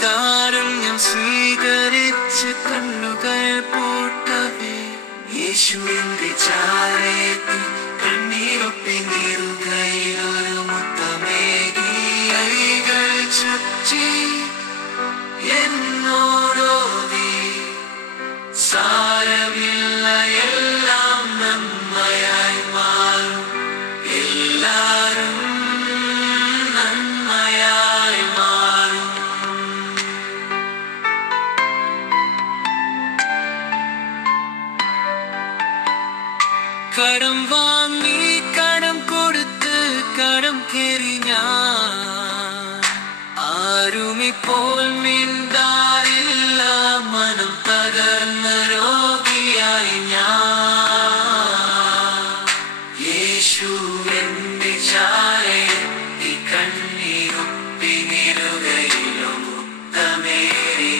ദിവ്യകാരുണ്യം സ്വീകരിച്ച് കണ്ണുകൾ പൂട്ടവേ യേശുവിന്റെ ചാരത്തിൽ കണ്ണീരൊപ്പി നീറുകയിലൊരു മുത്തമേകി കൈകൾ ചുറ്റി എന്നോടോതി സാരമില്ല എല്ലാം നന്മയായി മാറും എല്ലാരും നന്മയായി മാറും. കടം വാങ്ങി കടം കൊടുത്ത് കടം കേറി ഞാൻ ആരുമിപ്പോൾ മിണ്ടാറില്ല. മനം തകർന്ന രോഗിയായി ഞാൻ യേശു എന്റെ ചാരയെത്തി കണ്ണീരൊപ്പി നിറുകയിലും മുത്തമേറി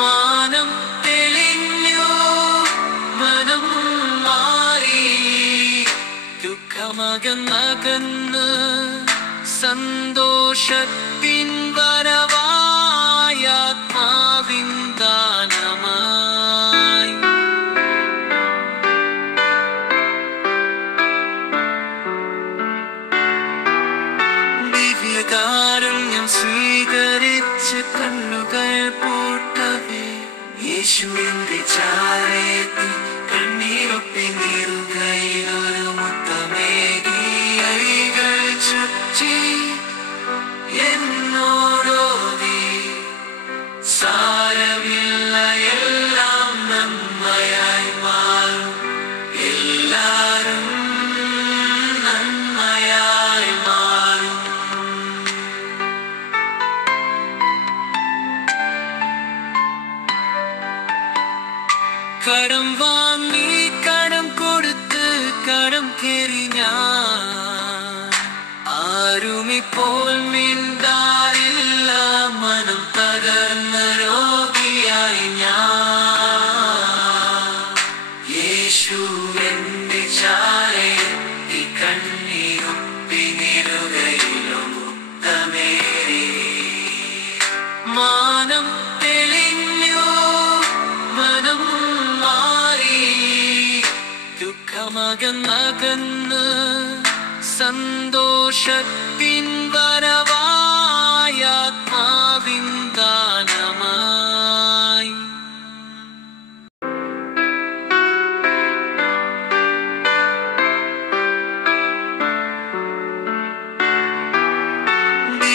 മാനം തെളിഞ്ഞു മനം മാറി ദുഃഖമകന്നകന്ന് സന്തോഷത്തിൻ വരവായ ആത്മാവിൻ ദാനമായി ദിവ്യകാരുണ്യം സ്വീകരിച്ച് കണ്ണുകൾ പൂട്ടവേ യേശുവിന്റെ ചാരത്തിൽ കണ്ണീരൊപ്പി നീറുകയിലൊരു മുത്തമേകി കൈകൾ ചുറ്റി എന്നോടോതി സാരമില്ല എല്ലാം നന്മയായി മാറും എല്ലാരും നന്മയായി മാറും. കടം വാങ്ങി കടം കൊടുത്ത് കടം കേറി ഞാൻ ആരുമിപ്പോൾ മിണ്ടാറില്ല. മനം തകർന്ന രോഗിയായി ഞാൻ യേശു എന്റെ ചാരയെത്തി കണ്ണീരൊപ്പി നിറുകയിലും മുത്തമേറി മാനം തെളിഞ്ഞു മനം മാറി ദുഃഖമകന്നകന്ന് സന്തോഷത്തിൻ വരവായ ആത്മാവിൻ ദാനമായി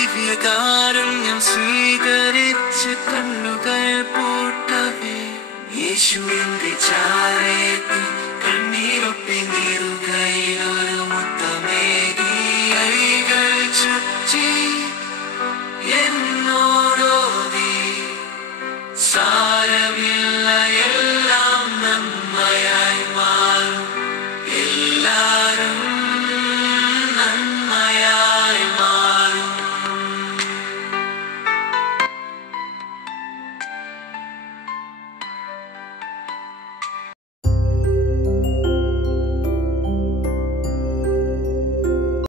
ദിവ്യകാരുണ്യം സ്വീകരിച്ച് കണ്ണുകൾ പൂട്ടവേ യേശുവിന്റെ ചാരത്തിൽ കണ്ണീരൊപ്പി നീറുകയിലൊരു